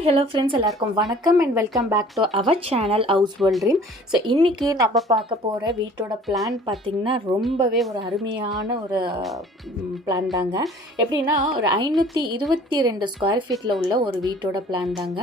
Hi hello friends, எல்லாருக்கும் வணக்கம் and welcome back to our channel house world dream. So இன்றைக்கி நம்ம பார்க்க போகிற வீட்டோட பிளான் பார்த்திங்கன்னா ரொம்பவே ஒரு அருமையான ஒரு பிளான் தாங்க. எப்படின்னா ஒரு 522 ஸ்கொயர் ஃபீட்டில் உள்ள ஒரு வீட்டோட பிளான் தாங்க.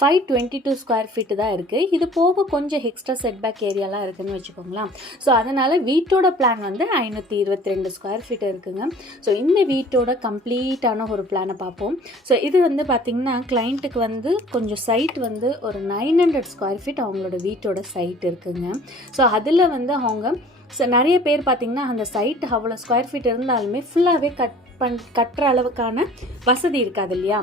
522 ஸ்கொயர் ஃபீட்டு தான் இருக்குது. இது போக கொஞ்சம் எக்ஸ்ட்ரா செட்பேக் ஏரியாலாம் இருக்குதுன்னு வச்சுக்கோங்களேன். ஸோ அதனால் வீட்டோட பிளான் வந்து 522 ஸ்கொயர் ஃபீட் இருக்குங்க. ஸோ இந்த வீட்டோட கம்ப்ளீட்டான ஒரு பிளானை பார்ப்போம். ஸோ இது வந்து பார்த்திங்கன்னா கிளைண்ட்டுக்கு வந்து கொஞ்சம் சைட் வந்து ஒரு 900 ஸ்கொயர் ஃபீட் அவங்களோட வீட்டோட சைட் இருக்குங்க. ஸோ அதில் வந்து அவங்க நிறைய பேர் பார்த்திங்கன்னா அந்த சைட் அவ்வளோ ஸ்கொயர் ஃபீட் இருந்தாலுமே ஃபுல்லாகவே கட்டுற அளவுக்கான வசதி இருக்காது இல்லையா.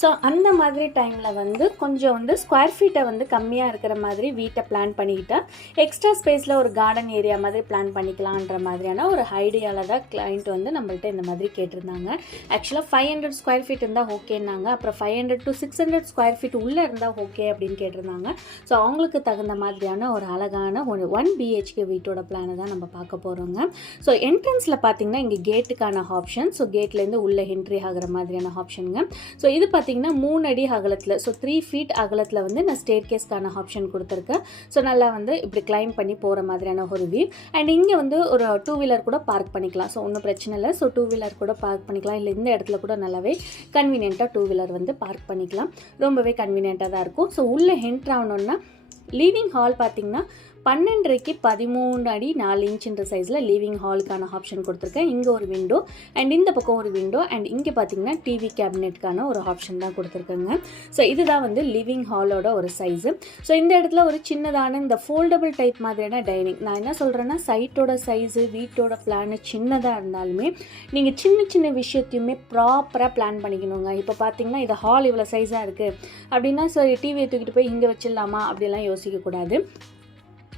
ஸோ அந்த மாதிரி டைமில் வந்து கொஞ்சம் வந்து ஸ்கொயர் ஃபீட்டை வந்து கம்மியாக இருக்கிற மாதிரி வீட்டை பிளான் பண்ணிக்கிட்டால் எக்ஸ்ட்ரா ஸ்பேஸில் ஒரு கார்டன் ஏரியா மாதிரி பிளான் பண்ணிக்கலான்ற மாதிரியான ஒரு ஐடியாவில் தான் கிளைண்ட் வந்து நம்மள்ட்ட இந்த மாதிரி கேட்டிருந்தாங்க. ஆக்சுவலாக 500 ஸ்கொயர் ஃபீட் இருந்தால் ஓகேன்னாங்க. அப்புறம் 500 to 600 ஸ்கொயர் ஃபீட் உள்ளே இருந்தால் ஓகே அப்படின்னு கேட்டிருந்தாங்க. ஸோ அவங்களுக்கு தகுந்த மாதிரியான ஒரு அழகான ஒரு 1 BHK வீட்டோட பிளானை தான் நம்ம பார்க்க போகிறோங்க. ஸோ என்ட்ரன்ஸில் பார்த்திங்கன்னா இங்கே கேட்டுக்கான ஆப்ஷன், ஸோ கேட்லேருந்து உள்ளே என்ட்ரி ஆகிற மாதிரியான ஆப்ஷனுங்க. ஸோ இது பார்த்திங்கன்னா 3 அடி அகலத்தில், ஸோ 3 feet அகலத்தில் வந்து நான் ஸ்டேர் கேஸ்க்கான ஆப்ஷன் கொடுத்துருக்கேன். ஸோ நல்லா வந்து இப்படி கிளைம் பண்ணி போகிற மாதிரியான ஒரு வியூ. அண்ட் இங்கே வந்து ஒரு 2 வீலர் கூட பார்க் பண்ணிக்கலாம். ஸோ ஒன்றும் பிரச்சனை இல்லை. ஸோ 2 வீலர் கூட பார்க் பண்ணிக்கலாம். இல்லை இந்த இடத்துல கூட நல்லாவே கன்வீனியண்ட்டாக 2 வீலர் வந்து பார்க் பண்ணிக்கலாம். ரொம்பவே கன்வீனியண்ட்டாக தான் இருக்கும். ஸோ உள்ளே என்ட்ரு ஆகணுன்னா லிவிங் ஹால் பார்த்திங்கன்னா 12க்கு 13 அடி 4 இன்ச்சுன்ற சைஸில் லிவிங் ஹாலுக்கான ஆப்ஷன் கொடுத்துருக்கேன். இங்கே ஒரு விண்டோ அண்ட் இந்த பக்கம் ஒரு விண்டோ அண்ட் இங்கே பார்த்திங்கன்னா டிவி கேபினெட்கான ஒரு ஆப்ஷன் தான் கொடுத்துருக்கேங்க. ஸோ இதுதான் வந்து லிவிங் ஹாலோட ஒரு சைஸு. ஸோ இந்த இடத்துல ஒரு சின்னதான இந்த ஃபோல்டபுள் டைப் மாதிரியான டைனிங். நான் என்ன சொல்கிறேன்னா சைட்டோட சைஸு வீட்டோட பிளானு சின்னதாக இருந்தாலுமே நீங்கள் சின்ன சின்ன விஷயத்தையுமே ப்ராப்பராக பிளான் பண்ணிக்கணுங்க. இப்போ பார்த்திங்கன்னா இது ஹால் இவ்வளோ சைஸாக இருக்குது அப்படின்னா சரி டிவியை தூக்கிட்டு போய் இங்கே வச்சிடலாமா அப்படிலாம் யோசிக்கக்கூடாது.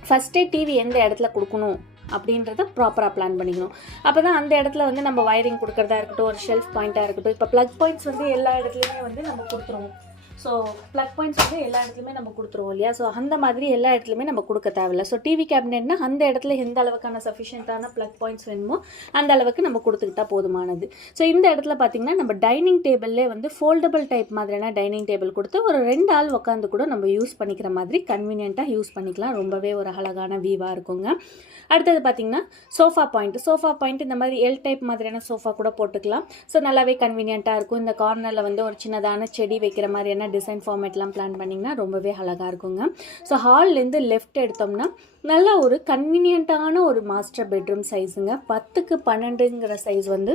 ஃபஸ்ட்டே டிவி எந்த இடத்துல கொடுக்கணும் அப்படின்றத ப்ராப்பராக பிளான் பண்ணிக்கணும். அப்போ தான் அந்த இடத்துல வந்து நம்ம வயரிங் கொடுக்குறதா இருக்கட்டும், ஒரு ஷெல்ஃப் பாயிண்ட்டாக இருக்கட்டும். இப்போ ப்ளக் பாயிண்ட்ஸ் வந்து எல்லா இடத்துலையுமே வந்து நம்ம கொடுத்துருவோம். ஸோ ப்ளக் பாயிண்ட்ஸ் வந்து எல்லா இடத்துலையுமே நம்ம கொடுத்துருவோம் இல்லையா. ஸோ அந்த மாதிரி எல்லா இடத்துலையுமே நம்ம கொடுக்க தேவையில்லை. ஸோ டிவி கேபினெட்னா அந்த இடத்துல எந்த அளவுக்கான சஃபிஷியண்ட்டான ப்ளக் பாயிண்ட்ஸ் வேணுமோ அந்த அளவுக்கு நம்ம கொடுத்துக்கிட்டா போதுமானது. ஸோ இந்த இடத்துல பார்த்திங்கன்னா நம்ம டைனிங் டேபிள்லே வந்து ஃபோல்டபுள் டைப் மாதிரியான டைனிங் டேபிள் கொடுத்து ஒரு 2 ஆள் உட்காந்து கூட நம்ம யூஸ் பண்ணிக்கிற மாதிரி கன்வீனியண்ட்டாக யூஸ் பண்ணிக்கலாம். ரொம்பவே ஒரு அழகான வியூவாக இருக்குங்க. அடுத்தது பார்த்திங்கன்னா சோஃபா பாயிண்ட் இந்த மாதிரி எல் டைப் மாதிரியான சோஃபா கூட போட்டுக்கலாம். ஸோ நல்லாவே கன்வீனியண்ட்டாக இருக்கும். இந்த கார்னரில் வந்து ஒரு சின்னதான செடி வைக்கிற மாதிரியான டிசைன் ஃபார்மேட்லாம் பிளான் பண்ணிங்கன்னா ரொம்பவே அழகாக இருக்குங்க. ஸோ ஹால்லேருந்து லெஃப்ட் எடுத்தோம்னா நல்லா ஒரு கன்வீனியண்ட்டான ஒரு மாஸ்டர் பெட்ரூம் சைஸுங்க. 10க்கு 12ங்கிற சைஸ் வந்து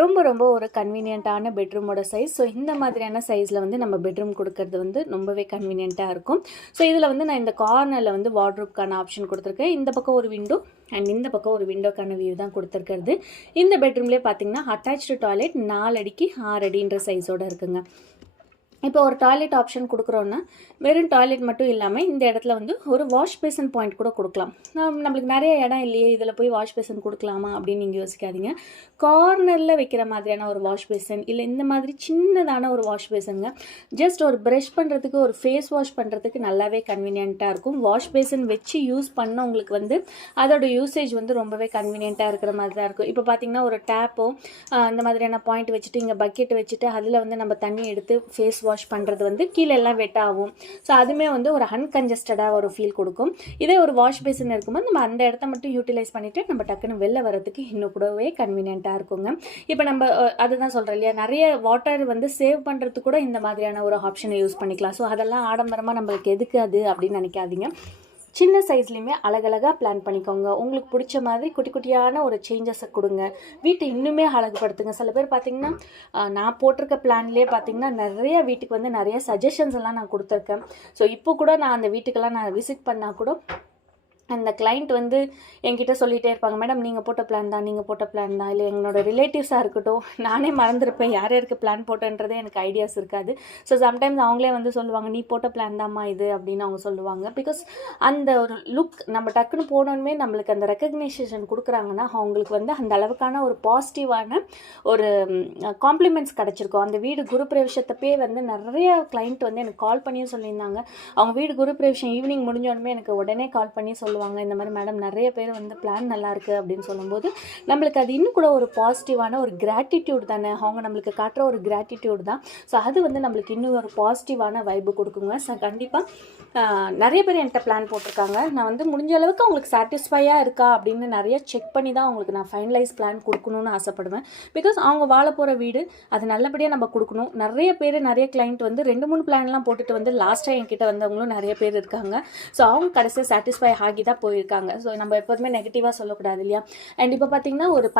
ரொம்ப ரொம்ப ஒரு கன்வீனியண்ட்டான பெட்ரூமோட சைஸ். ஸோ இந்த மாதிரியான சைஸில் வந்து நம்ம பெட்ரூம் கொடுக்கறது வந்து ரொம்பவே கன்வீனியண்ட்டாக இருக்கும். ஸோ இதில் வந்து நான் இந்த கார்னரில் வந்து வார்ட்ரோப்கான ஆப்ஷன் கொடுத்துருக்கேன். இந்த பக்கம் ஒரு விண்டோ அண்ட் இந்த பக்கம் ஒரு விண்டோக்கான வியூ தான் கொடுத்துருக்கிறது. இந்த பெட்ரூம்லேயே பார்த்திங்கன்னா அட்டாச்சு டாய்லெட் 4 அடிக்கு 6 அடின்ற சைஸோடு இருக்குங்க. இப்போ ஒரு டாய்லெட் ஆப்ஷன் கொடுக்குறோன்னா வெறும் டாய்லெட் மட்டும் இல்லாமல் இந்த இடத்துல வந்து ஒரு வாஷ் பேசன் பாயிண்ட் கூட கொடுக்கலாம். நம்மளுக்கு நிறைய இடம் இல்லையே, இதில் போய் வாஷ் பேசன் கொடுக்கலாமா அப்படின்னு நீங்கள் யோசிக்காதீங்க. கார்னரில் வைக்கிற மாதிரியான ஒரு வாஷ் பேசன் இல்லை இந்த மாதிரி சின்னதான ஒரு வாஷ் பேசனுங்க. ஜஸ்ட் ஒரு ப்ரஷ் பண்ணுறதுக்கு ஒரு ஃபேஸ் வாஷ் பண்ணுறதுக்கு நல்லாவே கன்வீனியண்ட்டாக இருக்கும். வாஷ் பேசன் வச்சு யூஸ் பண்ண உங்களுக்கு வந்து அதோட யூசேஜ் வந்து ரொம்பவே கன்வீனியண்ட்டாக இருக்கிற மாதிரி தான் இருக்கும். இப்போ பார்த்திங்கன்னா ஒரு டேப்போ இந்த மாதிரியான பாயிண்ட் வச்சுட்டு இங்கே பக்கெட் வச்சுட்டு அதில் வந்து நம்ம தண்ணி எடுத்து ஃபேஸ் வாஷ் பண்ணுறது வந்து கீழே எல்லாம் வெட் ஆகும். ஸோ அதுவுமே வந்து ஒரு அன்கன்ஜஸ்டடாக ஒரு ஃபீல் கொடுக்கும். இதே ஒரு வாஷ் பேசின் இருக்கும்போது நம்ம அந்த இடத்த மட்டும் யூட்டிலைஸ் பண்ணிவிட்டு நம்ம டக்குன்னு வெளில வரதுக்கு இன்னும் கூடவே கன்வீனியண்ட்டாக இருக்குங்க. இப்போ நம்ம அதுதான் சொல்கிறோம் இல்லையா, நிறைய வாட்டர் வந்து சேவ் பண்ணுறதுக்கு கூட இந்த மாதிரியான ஒரு ஆப்ஷனை யூஸ் பண்ணிக்கலாம். ஸோ அதெல்லாம் ஆடம்பரமாக நம்மளுக்கு எதுக்கு அது அப்படின்னு நினைக்காதீங்க. சின்ன சைஸ்லையுமே அழகழகாக பிளான் பண்ணிக்கோங்க. உங்களுக்கு பிடிச்ச மாதிரி குட்டி குட்டியான ஒரு சேஞ்சஸை கொடுங்க. வீட்டை இன்னுமே அழகுபடுத்துங்க. சில பேர் பார்த்திங்கன்னா நான் போட்டிருக்க பிளான்லேயே பார்த்திங்கன்னா நிறைய வீட்டுக்கு வந்து நிறைய சஜஷன்ஸ் எல்லாம் நான் கொடுத்துருக்கேன். ஸோ இப்போ கூட நான் அந்த வீட்டுக்கெல்லாம் நான் விசிட் பண்ணால் கூட அந்த கிளைண்ட் வந்து என்கிட்ட சொல்லிகிட்டே இருப்பாங்க, மேடம் நீங்கள் போட்ட பிளான் தான் இல்லை எங்களோட ரிலேட்டிவ்ஸாக இருக்கட்டும், நானே மறந்துருப்பேன் யார் யாருக்கு பிளான் போட்டேன்றதே எனக்கு ஐடியாஸ் இருக்காது. ஸோ சம்டைம்ஸ் அவங்களே வந்து சொல்லுவாங்க நீ போட்ட பிளான் தான்மா இது அப்படின்னு அவங்க சொல்லுவாங்க. பிகாஸ் அந்த ஒரு லுக் நம்ம டக்குன்னு போனோன்னே நம்மளுக்கு அந்த ரெக்கக்னைசேஷன் கொடுக்குறாங்கன்னா அவங்களுக்கு வந்து அந்த அளவுக்கான ஒரு பாசிட்டிவான ஒரு காம்ப்ளிமெண்ட்ஸ் கிடச்சிருக்கும். அந்த வீடு குரு பிரவேசத்தப்பே வந்து நிறைய கிளைண்ட் வந்து எனக்கு கால் பண்ணியும் சொல்லியிருந்தாங்க. அவங்க வீடு குரு பிரவேசம் ஈவினிங் முடிஞ்சோடனே எனக்கு உடனே கால் பண்ணி சொல்லுவாங்க, சொல்லுவாங்க, இந்த மாதிரி மேடம் நிறைய பேர் வந்து பிளான் நல்லாயிருக்கு அப்படின்னு சொல்லும்போது நம்மளுக்கு அது இன்னும் கூட ஒரு பாசிட்டிவான ஒரு கிராட்டிடியூட் தானே, அவங்க நம்மளுக்கு காட்டுற ஒரு கிராட்டிடியூட் தான். ஸோ அது வந்து நம்மளுக்கு இன்னும் ஒரு பாசிட்டிவான வைப்பு கொடுக்குங்க. ஸோ கண்டிப்பாக நிறைய பேர் என்கிட்ட பிளான் போட்டிருக்காங்க. நான் வந்து முடிஞ்ச அளவுக்கு அவங்களுக்கு சாட்டிஸ்ஃபையாக இருக்கா அப்படின்னு நிறைய செக் பண்ணி தான் அவங்களுக்கு நான் ஃபைனலைஸ் பிளான் கொடுக்கணும்னு ஆசைப்படுவேன். பிகாஸ் அவங்க வாழ போகிற வீடு அது நல்லபடியாக நம்ம கொடுக்கணும். நிறைய பேர் நிறைய கிளைண்ட் வந்து 2-3 பிளான்லாம் போட்டுட்டு வந்து லாஸ்ட்டாக என்கிட்ட வந்தவங்களும் நிறைய பேர் இருக்காங்க. ஸோ அவங்க கடைசியாக சாட்டிஸ்ஃபை ஆகி தான் போயிருக்காங்க. ஸோ நம்ம எப்போதுமே நெகட்டிவாக சொல்லக்கூடாது இல்லையா. அண்ட் இப்போ பார்த்திங்கன்னா ஒரு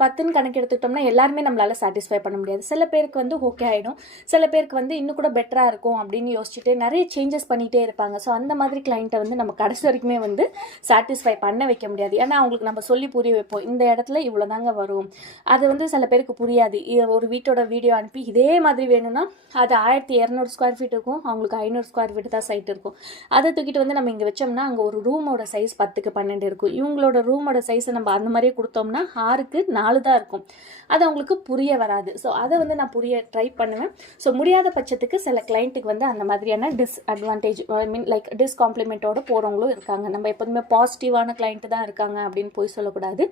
10ன்னு கணக்கு எடுத்துக்கிட்டோம்னா எல்லாருமே நம்மளால் சாட்டிஸ்ஃபை பண்ண முடியாது. சில பேருக்கு வந்து ஓகே ஆகிடும், சில பேருக்கு வந்து இன்னும் கூட பெட்டராக இருக்கும் அப்படின்னு யோசிச்சுட்டு நிறைய சேஞ்சஸ் பண்ணிகிட்டே இருப்பாங்க. ஸோ அந்த மாதிரி கிளைண்ட்டை வந்து நம்ம கடைசி வரைக்குமே வந்து சாட்டிஸ்ஃபை பண்ண வைக்க முடியாது. ஏன்னா அவங்களுக்கு நம்ம சொல்லி புரிய வைப்போம், இந்த இடத்துல இவ்வளோ தாங்க வரும். அது வந்து சில பேருக்கு புரியாது. ஒரு வீட்டோட வீடியோ அனுப்பி இதே மாதிரி வேணும்னா அது 1200 ஸ்கொயர் ஃபீட் இருக்கும், அவங்களுக்கு 500 ஸ்கொயர் ஃபீட் தான் சைட் இருக்கும். அதை தூக்கிட்டு வந்து நம்ம இங்கே வச்சோம்னா அங்கே ஒரு ரூமோட சைஸ் 10க்கு 12 இருக்கும். இவங்களோட ரூமோட சைஸை நம்ம அந்த மாதிரியே கொடுத்தோம்னா 6க்கு 4 தான் இருக்கும். அது அவங்களுக்கு புரிய வராது. ஸோ அதை வந்து நான் புரிய ட்ரை பண்ணுவேன். ஸோ முடியாத பட்சத்துக்கு சில கிளைண்ட்டுக்கு வந்து அந்த மாதிரியான டிஸ்அட்வான்டேஜ் லைக் டிஸ்காம்ப்ளிமெண்ட்டோடு போகிறவங்களும் இருக்காங்க. நம்ம எப்போதுமே பாசிட்டிவான கிளைண்ட்டு தான் இருக்காங்க அப்படின்னு போய் சொல்லக்கூடாது.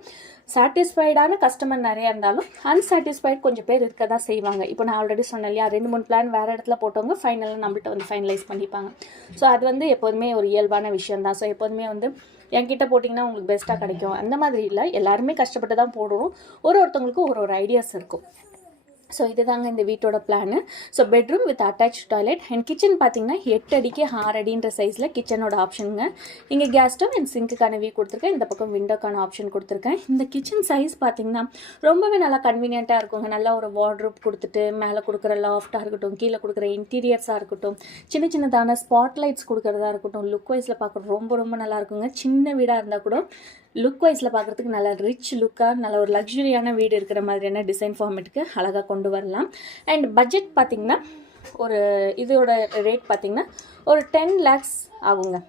சாட்டிஸ்ஃபைடான கஸ்டமர் நிறையா இருந்தாலும் அன்சாட்டிஸ்ஃபைட் கொஞ்சம் பேர் இருக்க தான் செய்வாங்க. இப்போ நான் ஆல்ரெடி சொன்னேன் இல்லையா, 2-3 பிளான் வேறு இடத்துல போட்டவங்க ஃபைனலாக நம்மள்ட்ட வந்து ஃபைனலைஸ் பண்ணிப்பாங்க. ஸோ அது வந்து எப்போதுமே ஒரு இயல்பான விஷயம் தான். ஸோ எப்போதுமே வந்து என்கிட்ட போட்டிங்கன்னா உங்களுக்கு பெஸ்ட்டாக கிடைக்கும் அந்த மாதிரி இல்லை. எல்லாருமே கஷ்டப்பட்டு தான் போடுறோம். ஒருத்தவங்களுக்கும் ஒரு ஐடியாஸ் இருக்கும். ஸோ இதுதாங்க இந்த வீட்டோட plan. So bedroom with attach toilet and kitchen பார்த்தீங்கன்னா 8 அடிக்கு 6 அடின்ற சைஸில் கிச்சனோட ஆப்ஷனுங்க. இங்கே கேஸ் ஸ்டவ் அண்ட் சிங்க்குக்கான வியூ கொடுத்துருக்கேன். இந்த பக்கம் விண்டோக்கான ஆப்ஷன் கொடுத்துருக்கேன். இந்த கிச்சன் சைஸ் பார்த்தீங்கன்னா ரொம்பவே நல்லா கன்வீனியண்ட்டாக இருக்குங்க. நல்லா ஒரு வார்ட்ரூப் கொடுத்துட்டு மேலே கொடுக்குற லாஃப்டாக இருக்கட்டும், கீழே கொடுக்குற இன்டீரியர்ஸாக இருக்கட்டும், சின்ன சின்னதான ஸ்பாட்லைட்ஸ் கொடுக்குறதா இருக்கட்டும், லுக் வைஸில் பார்க்க ரொம்ப ரொம்ப நல்லா இருக்குங்க. சின்ன வீடாக இருந்தால் கூட லுக் வைஸில் பார்க்குறதுக்கு நல்ல ரிச் லுக்காக நல்ல ஒரு லக்ஸுரியான வீடு இருக்கிற மாதிரியான டிசைன் ஃபார்மேட்டுக்கு அழகாக கொண்டு வரலாம். அண்ட் பட்ஜெட் பார்த்திங்கன்னா ஒரு இதோட ரேட் பார்த்திங்கன்னா ஒரு 10 lakhs ஆகுங்க.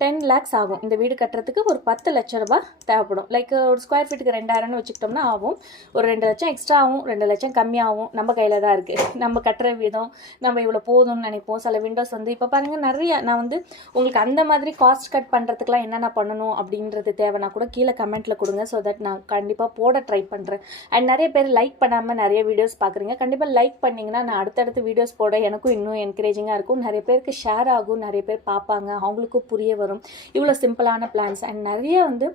10 lakhs ஆகும். இந்த வீடு கட்டுறதுக்கு ஒரு 10 லட்சம் ரூபாய் தேவைப்படும். லைக் ஒரு ஸ்கொயர் ஃபீட்டுக்கு 2000ன்னு வச்சுக்கிட்டோம்னா ஆகும். ஒரு 2 லட்சம் எக்ஸ்ட்ரா ஆகும், 2 லட்சம் கம்மியாகும். நம்ம கையில் தான் இருக்குது. நம்ம கட்டுற விதம் நம்ம இவ்வளோ போதும்னு நினைப்போம். சில விண்டோஸ் வந்து இப்போ பாருங்கள் நிறைய நான் வந்து உங்களுக்கு அந்த மாதிரி காஸ்ட் கட் பண்ணுறதுக்குலாம் என்னென்ன பண்ணணும் அப்படின்றது தேவைன்னா கூட கீழே கமெண்ட்டில் கொடுங்க. ஸோ தட் நான் கண்டிப்பாக போட ட்ரை பண்ணுறேன். அண்ட் நிறைய பேர் லைக் பண்ணாமல் நிறைய வீடியோஸ் பார்க்குறீங்க. கண்டிப்பாக லைக் பண்ணிங்கன்னா நான் அடுத்தடுத்து வீடியோஸ் போட எனக்கும் இன்னும் என்கரேஜிங்காக இருக்கும். நிறைய பேருக்கு ஷேர் ஆகும், நிறைய பேர் பார்ப்பாங்க, அவங்களுக்கும் புரிய வரும். இவ்வளோ சிம்பிளான பிளான்ஸ். அண்ட் நிறைய வந்து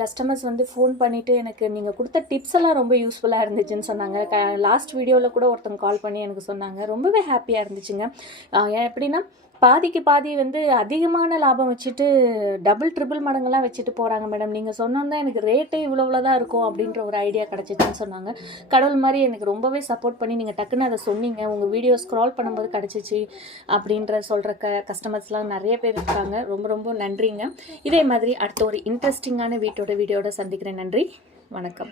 கஸ்டமர்ஸ் வந்து ஃபோன் பண்ணிவிட்டு எனக்கு நீங்கள் கொடுத்த டிப்ஸ் எல்லாம் ரொம்ப யூஸ்ஃபுல்லாக இருந்துச்சுன்னு சொன்னாங்க. லாஸ்ட் வீடியோவில் கூட ஒருத்தவங்க கால் பண்ணி எனக்கு சொன்னாங்க. ரொம்பவே ஹாப்பியாக இருந்துச்சுங்க. எப்படின்னா பாதிக்கு பாதி வந்து அதிகமான லாபம் வச்சுட்டு டபுள் ட்ரிபிள் மடங்கெல்லாம் வச்சுட்டு போகிறாங்க மேடம். நீங்கள் சொன்னோன்னா எனக்கு ரேட்டே இவ்வளோ தான் இருக்கும் அப்படின்ற ஒரு ஐடியா கிடச்சிச்சுன்னு சொன்னாங்க. கடவுள் மாதிரி எனக்கு ரொம்பவே சப்போர்ட் பண்ணி நீங்கள் டக்குன்னு அதை சொன்னீங்க. உங்கள் வீடியோ ஸ்க்ரால் பண்ணும்போது கிடச்சிச்சு அப்படின்ற சொல்கிற கஸ்டமர்ஸ்லாம் நிறைய பேர் இருக்காங்க. ரொம்ப ரொம்ப நன்றிங்க. இதே மாதிரி அடுத்த ஒரு இன்ட்ரெஸ்டிங்கான வீட்டோட வீடியோட சந்திக்கிறேன். நன்றி, வணக்கம்.